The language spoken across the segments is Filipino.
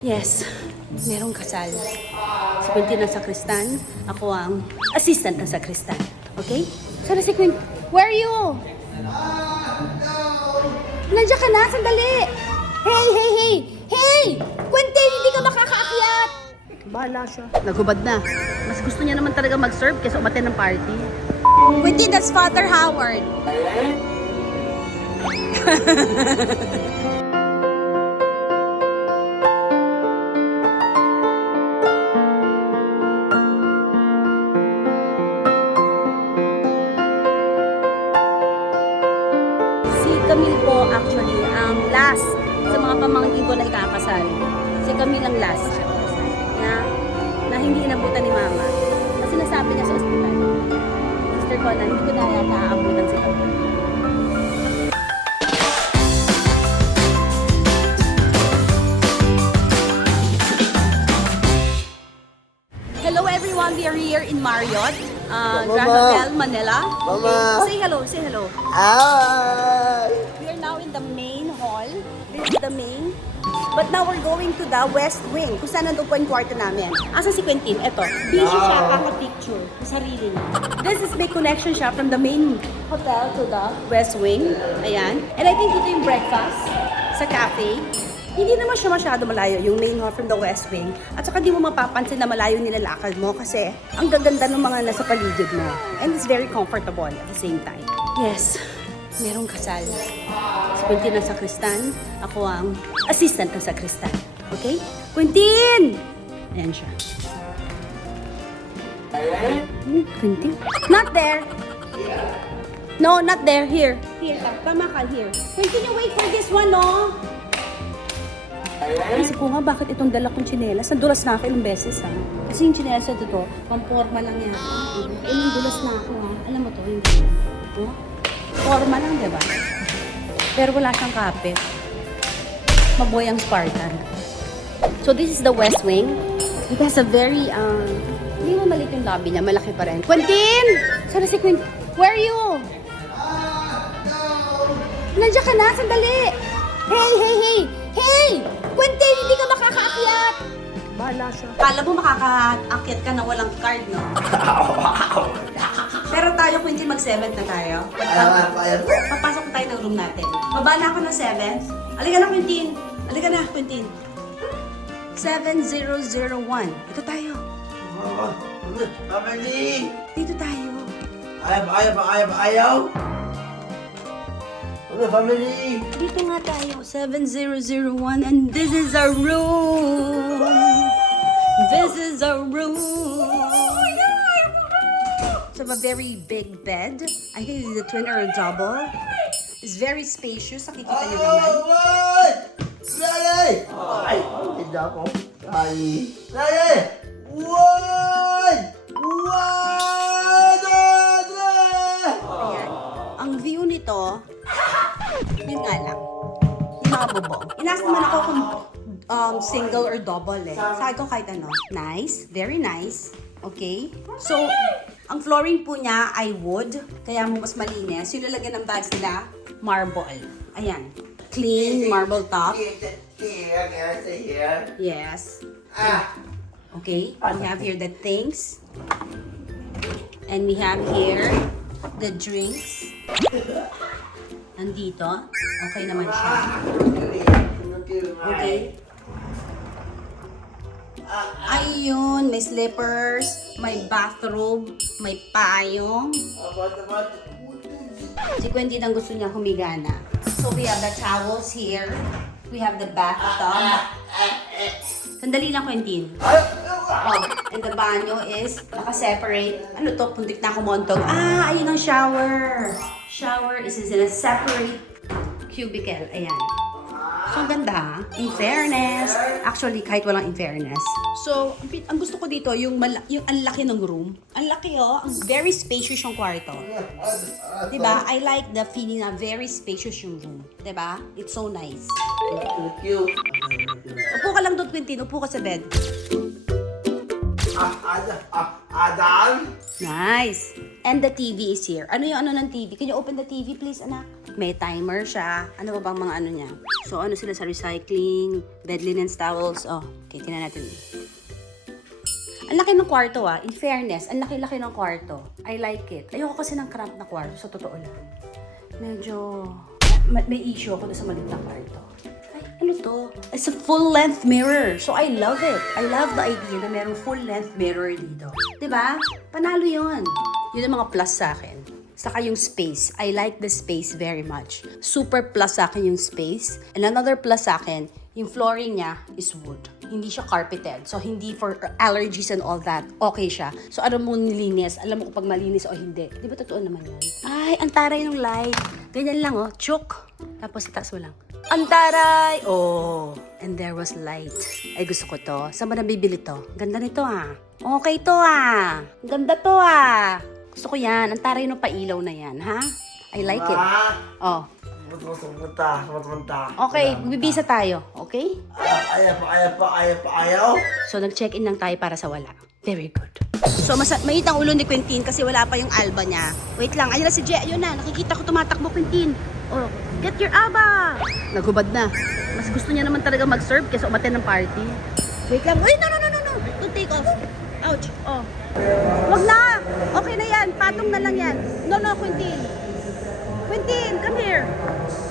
Yes, merong kasal. Si Quentin ang sakristan, ako ang assistant ng sakristan. Okay? Sana si Quentin. Where are you? Nandiyan ka na, sandali! Hey, hey, hey! Hey! Quentin, hindi ka makakaakyat! Bahala siya. Naghubad na. Mas gusto niya naman talaga mag-serve kaysa umaten ng party. Quentin, that's Father Howard. Camille po actually ang last sa mga pamangkin ko na ikakasal. Si Camille ang last na hindi inabutan ni Mama. Kasi nasabi niya sa ospital, Sister ko na hindi ko na yata aabutan si Camille. Hello everyone, we are here in Marriott, Grand Hotel, Manila. Mama. Say hello, say hello. Hi. We are now in the main hall. This is the main. But now we're going to the west wing, kung saan nandun po yung kwarto namin. Asa si Quentin? Eto. Busy siya kaka-picture sa sarili niya. This is may connection siya from the main hotel to the west wing. Ayan. And I think ito yung breakfast sa cafe. Hindi naman siya masyado malayo, yung main hall from the west wing. At saka di mo mapapansin na malayo nilalakad mo kasi ang gaganda ng mga nasa paligid mo. And it's very comfortable at the same time. Yes, merong kasal. Si Quentin ang sakristan, ako ang assistant ng sakristan. Okay? Quentin! Ayan siya. Quentin? Not there! No, not there. Here. Here. Tama ka. Here. Quentin, you wait for this one, no? Kasi ko nga, bakit itong dala kong tsinelas? Nadulas na ako ilang beses, ha? Kasi yung tsinelas na ito, pamporma lang yan. Eh, nadulas na ako, ha? Alam mo to, hindi. Oh? Forma lang, di ba? Pero wala siyang kapit. Maboy ang Spartan. So, this is the West Wing. It has a very, hindi mo maliit yung lobby niya, malaki pa rin. Quentin! Sana si Quentin. Where are you? Nandiyan ka na, sandali! Hey, hey, hey! Hey! Quentin, hindi ka makakaakyat! Bahala siya. Kala mo makakaakyat ka na walang card, no? Pero tayo, Quentin, mag-7th na tayo. Papasok tayo ng room natin. Baba na ako ng 7th. Halika na, Quentin. Halika na, Quentin. 7001. Ito tayo. Family. Dito tayo. Ayaw. Family. Dito nga tayo. 7001. And this is our room. This is our room. So a very big bed. I think this is a twin or a double. It's very spacious. Nakikita niyo naman. Lali! Ay, hindi ako. Lali! One! Ayan. Ang view nito, yun nga lang. Yung mga bubong. Inas naman ako kung single or double eh. Sabi ko kahit ano. Nice. Very nice. Okay? So, ang flooring po niya ay wood. Kaya mo mas malinis. Yung lalagyan ng bags nila, marble. Ayan. Clean marble top. Here, can I say here? Yes. Okay. We have here the things. And we have here the drinks. Nandito. Okay naman siya. Okay. Ayun, may slippers, may bathrobe, may payong. Si Quentin ang gusto niya humiga na. So we have the towels here. We have the bathtub. Sandali lang, Quentin. And the banyo is naka-separate. Ano to? Puntik na kumontog. Ayun ang shower. Shower is in a separate cubicle. Ayan. So, ang ganda ha? In fairness. Actually, kahit walang in fairness. So, ang gusto ko dito, yung ang laki ng room. Ang laki ang very spacious yung kwarto. Diba? I like the feeling na very spacious yung room. Diba? It's so nice. Thank you. Upo ka lang doon, Quentin. Upo ka sa bed. Adam? Nice. And the TV is here. Ano yung ano ng TV? Can you open the TV, please, anak? May timer siya. Ano ba bang mga ano niya? So, ano sila sa recycling, bed linens, towels. Oh, titignan natin. Ang laki ng kwarto ah. In fairness, ang laki-laki ng kwarto. I like it. Ayoko kasi ng cramp na kwarto, sa totoo lang. Medyo... May issue ako sa maliit na kwarto. Ay, ano to? It's a full-length mirror. So, I love it. I love the idea na merong full-length mirror dito. Diba? Panalo yun. Yun ang mga plus sa akin. Saka yung space. I like the space very much. Super plus sa akin yung space. And another plus sa akin, yung flooring niya is wood. Hindi siya carpeted. So, hindi for allergies and all that. Okay siya. So, alam mo nilinis. Alam mo kung pag malinis o hindi. Di ba totoo naman yun? Ay, ang taray ng light. Ganyan lang, oh. Chuk. Tapos, itaas mo lang. Ang taray! Oh. And there was light. Ay, gusto ko to. Saan ba nabibili to? Ganda nito, ah. Okay to, ah. Ganda to, ah. Gusto ko yan. Ang taray ng pailaw na yan, ha? I like it. Oh. Okay, bibisa tayo. Okay? Ayaw. So, nag-check-in lang tayo para sa wala. Very good. So, mainit ang ulo ni Quentin kasi wala pa yung alba niya. Wait lang, ayun na si Jay. Ayun na, nakikita ko tumatakbo, Quentin. Oh, get your aba! Naghubad na. Mas gusto niya naman talaga mag-serve kaysa umaten ng party. Wait lang. Uy, no. Don't take off. Ouch. Oh. Wag na! Okay na yan. Patong na lang yan. No, Quentin. Quentin, come here.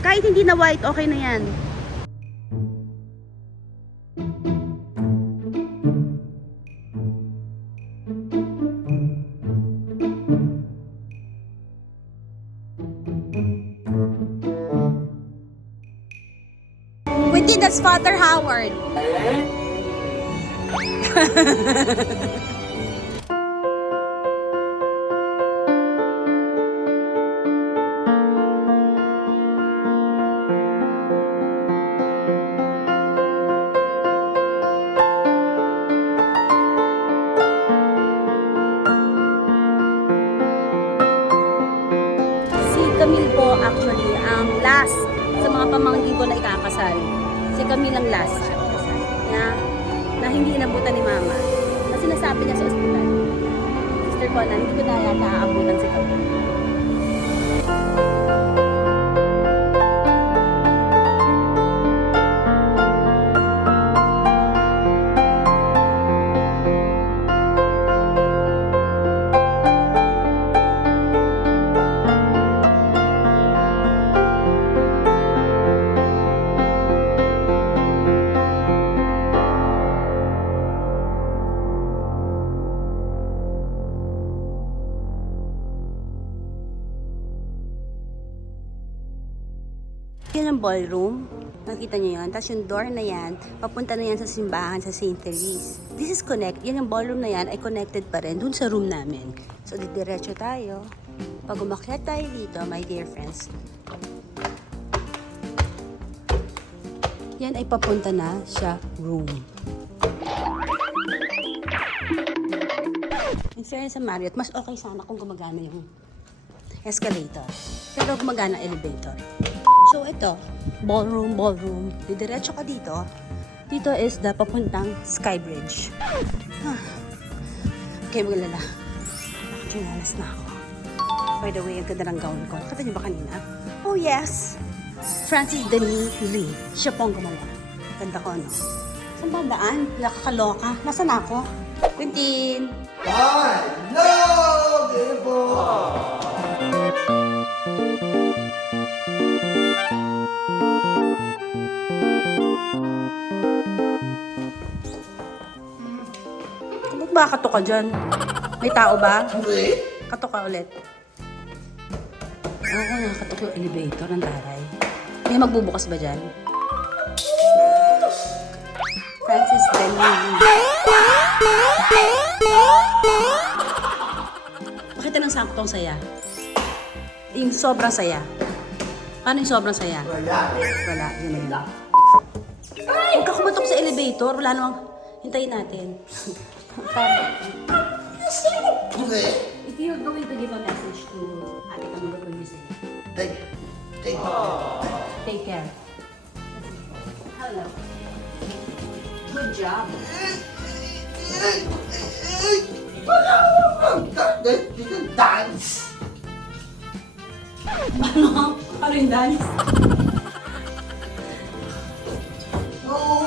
Kahit hindi na white, okay na yan. Quentin, that's Father Howard. Camille po actually ang last sa mga pamangkin ko na ikakasal. Si Camille ang last. Na hindi inabutan ni Mama. Kasi nasabi niya sa ospital. Sister ko na, hindi ko na yata aabutan si Camille. Yan ang ballroom. Nakita nyo yan. Tapos yung door na yan, papunta na yan sa simbahan sa St. Therese. This is yan yung ballroom na yan ay connected pa rin dun sa room namin. So, diretso tayo. Pag umakyat tayo dito, my dear friends, yan ay papunta na sa room. In fairness sa Marriott, mas okay sana kung gumagana yung escalator. Pero gumagana ang elevator. So, ito, ballroom. Didiretso ka dito. Dito is the papuntang Skybridge. Okay, magalala. Nakachinalas na ako. By the way, ang ganda ng gown ko. Nakita niyo ba kanina? Oh, yes! Francis Denis Lee. Siya po ang gumawa. Ganda ko, no? Saan ba ang daan? Nakakaloka. Nasaan ako? Quentin! No! Beautiful! Ba't ba kato ka dyan? May tao ba? Hindi. Kato ka ulit. Oo, nakatok yung elevator ng taray. May magbubukas ba dyan? Francis Denis. Bakit ng saktong saya? Yung sobrang saya. Paano yung sobrang saya? Wala, yun na yun. Huwag ka kumatok sa elevator. Wala namang hintayin natin. If you're going to give a message to Ate Camilo, what will you say? Take care. Hello. Good job. Dance! Ano? Ano yung dance? No!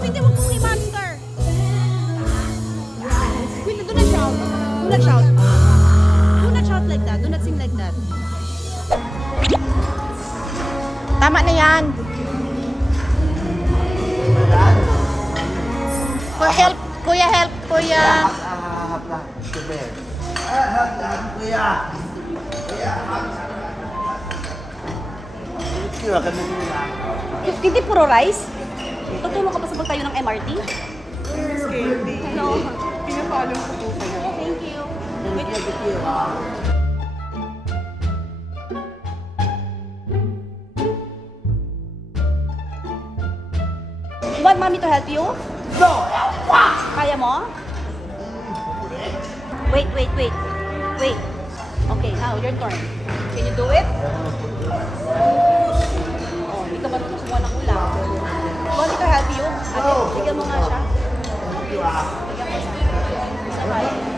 Pwede mo kong i-master. Wait, do not shout. Do not shout. Do not shout like that. Do not sing like that. Tama na yan. Kuya, help. Kuya, help. Kuya. Hap lang. Super. Hap lang, kuya. Kuya, hap lang. Kuya, kami nila. Hindi puro rice? Tutulong ka pa sa pagtayo ng MRT? Hello. Pinapalo ko po kayo. Thank you. Thank you. You want mommy to help you? No! Kaya mo? Wait. Wait. Okay, now your turn. Can you do it? Oh, hindi ka marunong kumuha ng ulam. Want me to help you? Ate, bigyan mo nga siya. Bigyan mo siya. Sabay.